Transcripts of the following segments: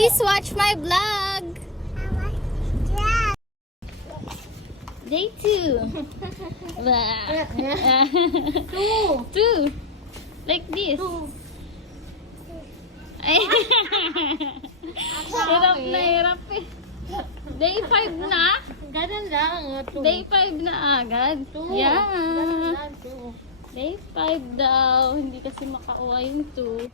Please watch my vlog. Day 2. Two. Like this. Ay. Hirap na hirap eh. Day 5 na? Ganun lang. Day 5 na agad. Yeah. Day 5 daw. Hindi kasi makakuha yung 2.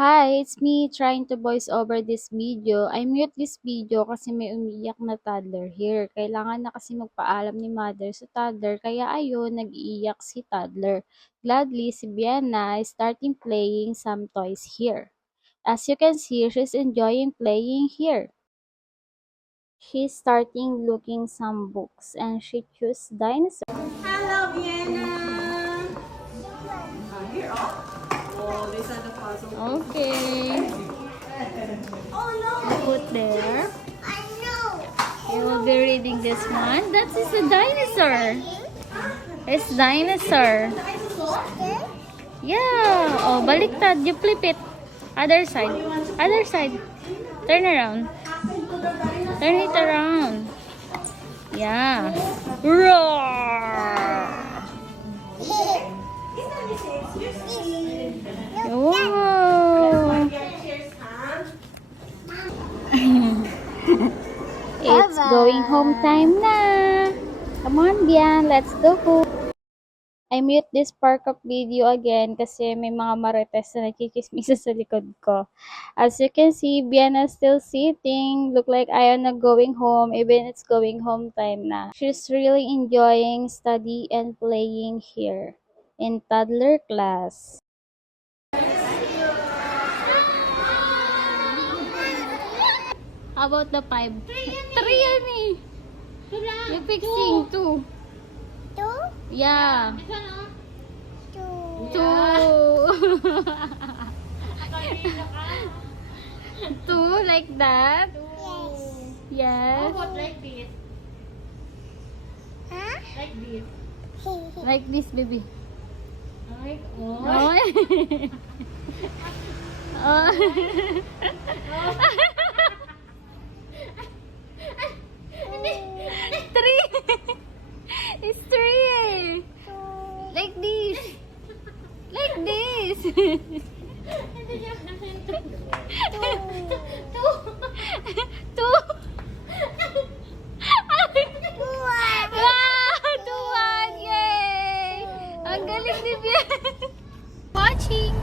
Hi, it's me trying to voice over this video. I mute this video kasi may umiiyak na toddler here. Kailangan na kasi magpaalam ni mother sa toddler kaya ayun, nag-iiyak si toddler. Gladly, si Vienna is starting playing some toys here. As you can see, she's enjoying playing here. She's starting looking some books and she chose dinosaur. Hello, Vienna! Here, oh, these are the puzzle. Okay. Oh, no! Put there. I know! You will be reading this one. That is a dinosaur. It's dinosaur. Yeah. Oh, baliktad. You flip it. Other side. Other side. Turn around. Turn it around. Yeah. Roar. Wow. It's going home time na. Come on, Bian. Let's go home. I mute this park up video again kasi may mga marites na nakikismisa sa likod ko. As you can see, Biana still sitting. Look like ayaw na going home even it's going home time na. She's really enjoying study and playing here in toddler class. How about the 5? 3 yan eh. You're fixing 2. 2? Yeah. 2. 2 like that? Yes. How about like this? Huh? Like this? Like this, baby. Like, Oh. Oh. 3. It's 3. Like this. Like this. 2. Wow, 2-1. Yay! Ang galing ni Bien. Watching.